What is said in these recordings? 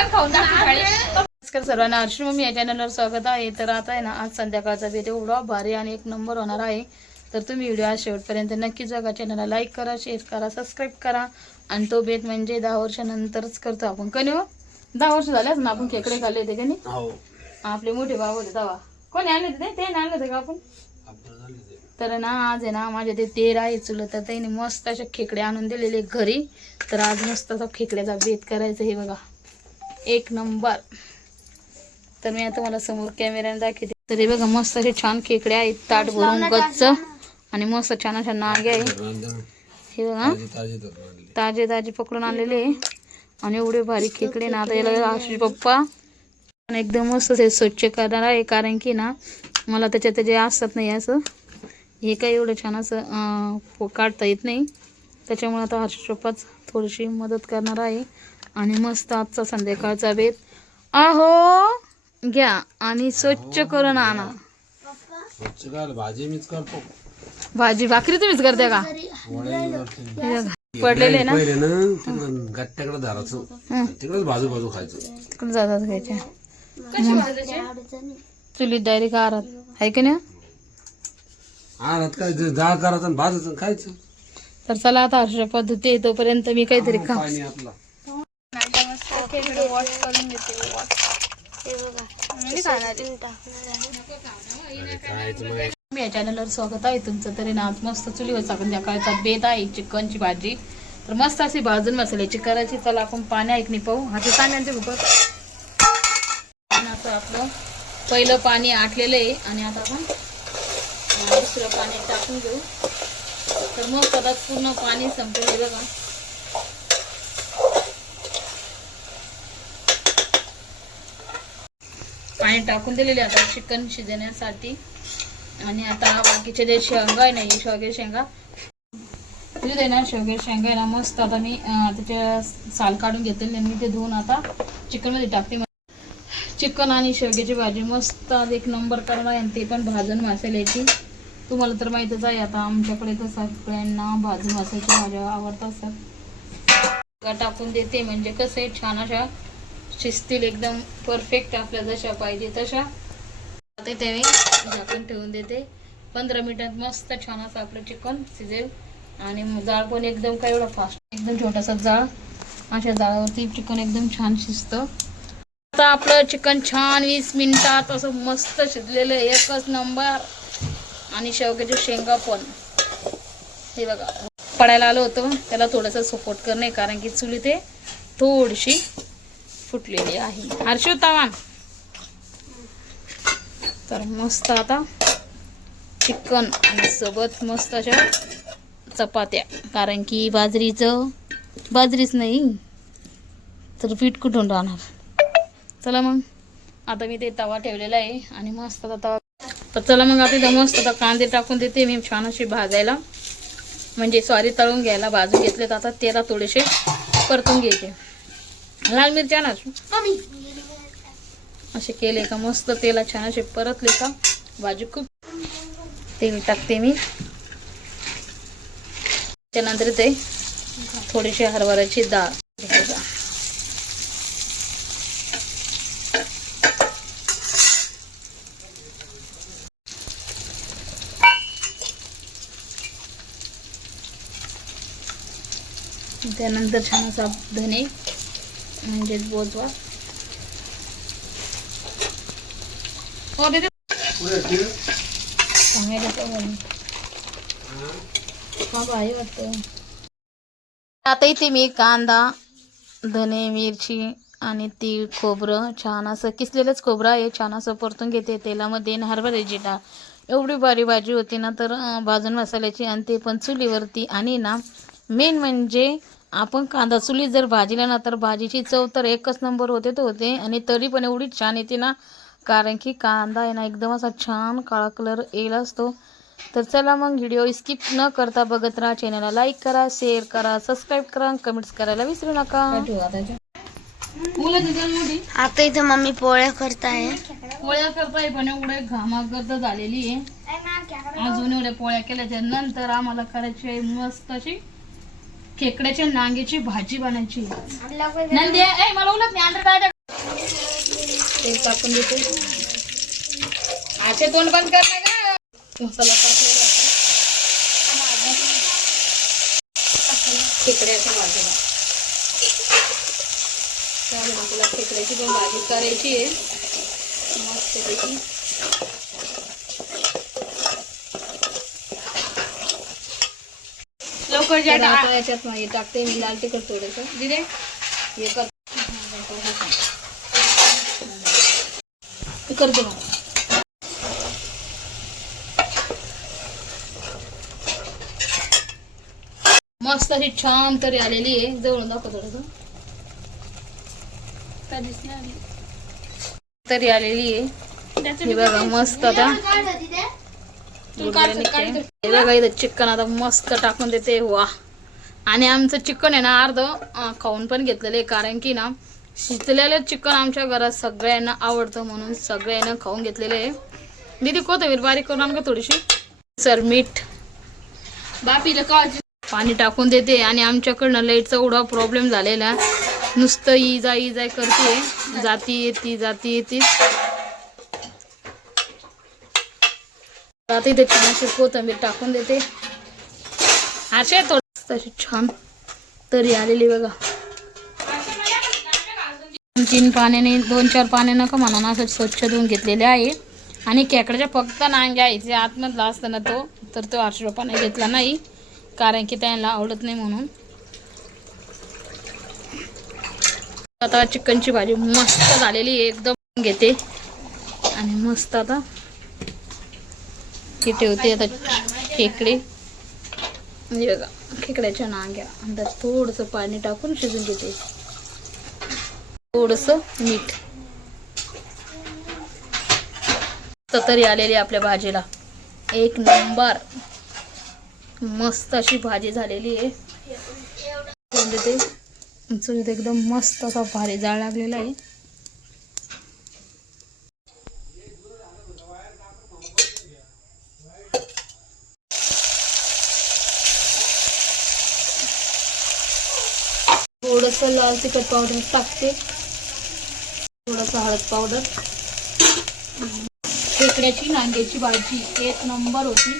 नमस्कार सर्वांना, अर्शी मम्मी या चॅनलवर स्वागत आहे. तर आता आहे ना, आज संध्याकाळचा बेत एवढा भारी आणि एक नंबर होणार आहे. तर तुम्ही व्हिडिओ आज शेवटपर्यंत नक्कीच बघा. चॅनलला लाईक करा, शेअर करा, सबस्क्राईब करा. आणि तो बेत म्हणजे 10 वर्षानंतरच करतो आपण. कधी हो 10 वर्ष झाल्याच ना आपण खेकडे खाल्ले होते. कधी आपले मोठे भाऊ होते तेव्हा कोणी आणले होते ते आणले होते का आपण? तर ना आज आहे ना माझे ते तेर आहे चुलं, तर त्यांनी मस्त असे खेकडे आणून दिलेले घरी. तर आज मस्त असा खेकड्याचा बेत करायचा. हे बघा एक नंबर. तर मी आता तुम्हाला समोर कॅमेऱ्याने दाखवते. तर हे बघा मस्त असे छान खेकडे आहेत, ताट भरून गच्च आणि मस्त छान अशा नागे आहे. हे बघा ताजे ताजे पकडून आणलेले आणि एवढे भारी खेकडे ना. आता याला आशिष पप्पा एकदम मस्त ते स्वच्छ करणार आहे, कारण की ना मला त्याच्यात जे असतात नाही असं हे काही एवढं छान असं काढता येत नाही. त्याच्यामुळे आता आशिष पप्पाच थोडीशी मदत करणार आहे. आणि मस्त आजचा संध्याकाळचा बेत आहो घ्या आणि स्वच्छ करून आणा. भाजी भाकरी तुम्हीच करते का? पडलेले ना तिकडे बाजू खायचं, तिकडे जातात खायच्या चुलीत डायरेक्ट आरात आहे का नाही? आरात काय जाळ करायचं भाजायचं खायचं. तर चला आता अशा पद्धती तोपर्यंत मी काहीतरी खा. मी या चॅनलवर स्वागत आहे तुमचं. तरी ना आज मस्त चुलीवर संध्याकाळचा बेत आहे, चिकनची भाजी. तर मस्त अशी भाजून मसाल्याची करायची. चला आपण पाणी ऐकणी पाहू. आता पाण्याचे भुकत असं आपलं पहिलं पाणी आटलेलं आहे आणि आता आपण दुसरं पाणी टाकून घेऊ. तर मग आता पूर्ण पाणी संपले बघा. पाणी टाकून दिलेले आता चिकन शिजण्यासाठी. आणि आता बाकीचे जे शेंगा आहे ना, शेवगे शेंगा तुझे ना शेवगे शेंगा आहे ना मस्त आता मी त्याच्या साल काढून घेतलेले मी ते धुवून आता चिकन मध्ये टाकते. चिकन आणि शेवग्याची भाजी मस्त आज एक नंबर करणार आहे, ते पण भाजून मसाल्याची. तुम्हाला तर माहितच आहे आता आमच्याकडे तर सगळ्यांना भाजून मसाल्याची भाज्या आवडतात. टाकून देते म्हणजे कसं आहे छान अशा शिजतील एकदम परफेक्ट आपल्या जशा पाहिजे तशा. आता त्यावेळी झाकण ठेवून देते. 15 मिनिटात मस्त छान असं आपलं चिकन शिजेल. आणि जाळ पण एकदम काय एवढा फास्ट, एकदम छोटासा जाळ. अशा जाळावरती चिकन एकदम छान शिजतं. आता आपलं चिकन छान 20 मिनिटात असं मस्त शिजलेलं एकच नंबर. आणि शेवग्याचे शेंगा पण हे बघा पडायला आलं होतं, त्याला थोडंसं सपोर्ट करणे कारण की चुली ते थोडीशी फुटलेली आहे. हर्षू तावान. तर मस्त आता चिकन आणि सोबत मस्त अशा चपात्या, कारण की बाजरीच नाही तर पीठ कुठून राहणार. चला मग आता मी ते तवा ठेवलेला आहे आणि मस्त आता तवा. तर चला मग आता मस्त आता कांदे टाकून देते मी छान असे भाजायला, म्हणजे सॉरी तळून घ्यायला. भाजून घेतलेत आता तेला थोडेसे परतून घ्यायचे. लाल मिरच्या ना असे केले का मस्त तेला छान असे परतले का भाजी खूप. तेल टाकते मी. त्यानंतर ते थोडीशी हरभऱ्याची डाळ. त्यानंतर छान असा धने म्हणजेच बोजवा. आता इथे मी कांदा, धने, मिरची आणि तीळ, खोबरं छान असं किसलेलंच खोबरं आहे छान असं परतून घेते तेलामध्ये. हरभऱ्याची डाळ एवढी भारी भाजी होती ना, तर भाजून मसाल्याची आणि ते पण चुलीवरती. आणि ना मेन म्हणजे आपण कांदा चुलीत जर भाजीला ना तर भाजीची चव तर एकच नंबर होते. आणि तरी पण एवढी छान येते ना, कारण की कांदा आहे ना एकदम असा छान काळा कलर येईल असतो. तर चला मग व्हिडिओ स्किप न करता बघत राहा. चॅनलला लाईक करा, शेअर करा, सबस्क्राईब करा, कमेंट्स करायला विसरू नका. आता इथं मम्मी पोळ्या करताय पण एवढे घामागत झालेली आहे. अजून एवढ्या पोळ्या केल्याच्या नंतर आम्हाला करायची मस्त अशी खेकड्याच्या नांगेची भाजी बनायची. नंदी ए मला उलट नाही अंदर काय तेल टाकून देते. आचे तोंड बंद कर नाही का. मसाला टाकलेला खेकड्याच्या भाजीला. त्यामुळे आपल्याला खेकड्याची पण भाजी करायची आहे मस्तपैकी. लवकर याच्यात हे टाकते मी लाल तिखट थोडंसं दिले हे करते मग. मस्त अशी छान तरी आलेली आहे. जवळून दाखव थोडंसं तरी आलेली आहे. हे बघा मस्त आता हे बघा इथं चिकन आता मस्त टाकून देते. वा. आणि आमचं चिकन आहे ना अर्ध खाऊन पण घेतलेलं आहे कारण की ना शिजलेलं चिकन आमच्या घरात सगळ्यांना आवडतं म्हणून सगळ्यांना खाऊन घेतलेलं आहे. दीदी कोथिंबीर बारीक करून आण का थोडीशी. सर मीठ बापीला काळजी पाणी टाकून देते. आणि आमच्याकडनं लाईटचा एवढा प्रॉब्लेम झालेला नुसतं इजा करते. जाती येते आता इथे छान कोथिंबीर टाकून देते. असे थोडं छान तरी आलेली बघा. 3 पाण्याने 2-4 पाण्यानं का म्हणा असं स्वच्छ धुवून घेतलेले आहे. आणि खेकड्याच्या फक्त नांग्या आहे जे आतमधला असताना तो 800 रुपयाने घेतला नाही कारण की त्यांना आवडत नाही म्हणून. आता चिकनची भाजी मस्त झालेली एकदम घेते आणि मस्त आता हे ठेवते. आता खेकडे म्हणजे बघा खेकड्याच्या नांग्या आणि थोडंसं पाणी टाकून शिजून घेते. थोडंसं मीठ तरी आलेली आपल्या भाजीला एक नंबर मस्त अशी भाजी झालेली आहे. चुलीत एकदम मस्त असा भारी जाळ लागलेला आहे. थोडंसं लाल तिखट पावडर टाकते. थोडंसं हळद पावडर. खेकड्याची नांग्याची भाजी एक नंबर होती.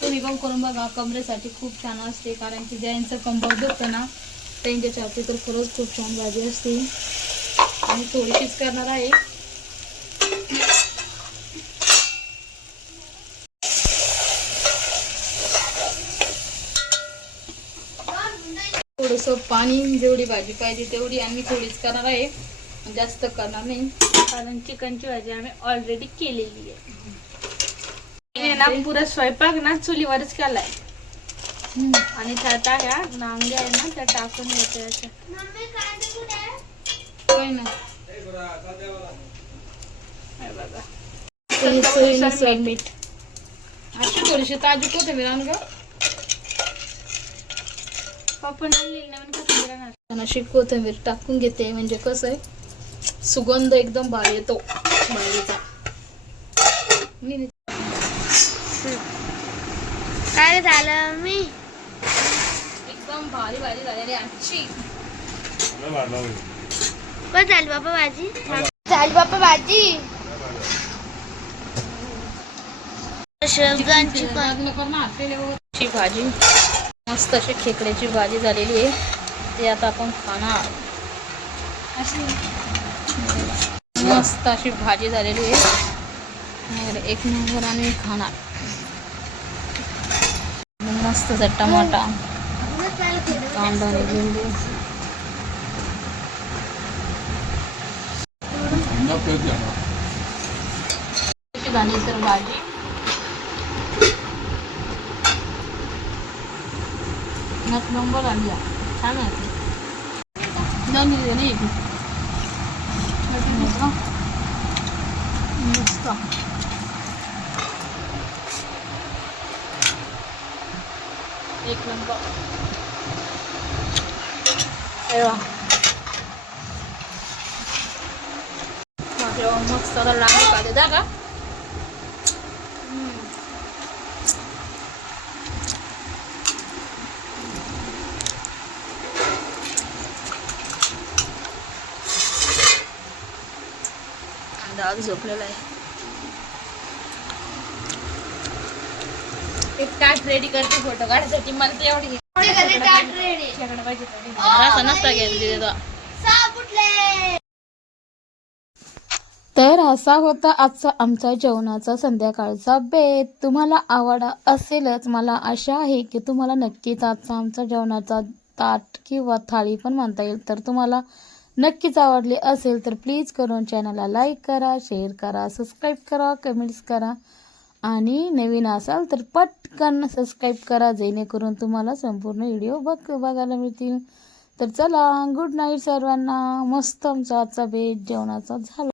तुम्ही पण करून बघा. कमरेसाठी खूप छान असते कारण की ज्यांचं कंबर दुखतं ना त्यांच्या हाती तर खरंच खूप छान भाजी असते. आणि थोडीशीच करणार आहे. थोडंसं पाणी जेवढी भाजी पाहिजे तेवढी आम्ही थोडीच करणार आहे जास्त करणार नाही कारण चिकनची भाजी आम्ही ऑलरेडी केलेली आहे ना. पुरा स्वयंपाक ना चुलीवरच केलाय. आणि त्यात ह्या नांग्या आहे ना त्या टाकून घ्यायच्या अशा. काही नाही मीठ अशी थोडीशी ताजी कोथिंबीर आण ग. आपण नवीन अशी कोथिंबीर टाकून घेते म्हणजे कसं आहे सुगंध एकदम भारी येतो भाजीचा. काय झालं मी एकदम भारी भाजी झालेली आजची. काय झाली बाबा भाजी. झाली बाबा भाजी. शेवगांची भाजी मस्त अशी खेकड्याची भाजी झालेली आहे. ते आता आपण खाणार. मस्त अशी भाजी झालेली आहे एक नंबर. आणि खाणार मस्त टमाटा कांदा लिंबू झाली तर भाजी एक नंबर आली छान आहे. मस्त एक नंबर. मस्त लांब काढे जा का. आज झोपलेला आहे. एक ताट रेडी करते फोटो काढायसाठी. मला तर एवढी तुझ्याकडे पाहिजे तरी. असं नसता घ्यायला. तर असा होता आजचा आमचा जेवणाचा संध्याकाळचा बेत. तुम्हाला आवड असेलच, मला आशा आहे की तुम्हाला नक्कीच आजचा आमचा जेवणाचा ताट किंवा थाळी पण म्हणता येईल तर तुम्हाला नक्कीच आवडली असेल तर प्लीज करून चॅनलला लाईक करा, शेअर करा, सबस्क्राईब करा, कमेंट्स करा आणि नवीन असाल तर पटकन सबस्क्राईब करा जेणेकरून तुम्हाला संपूर्ण व्हिडिओ बघायला मिळतील. तर चला, गुड नाईट सर्वांना. मस्त आमचा आजचा बेत जेवणाचा झाला.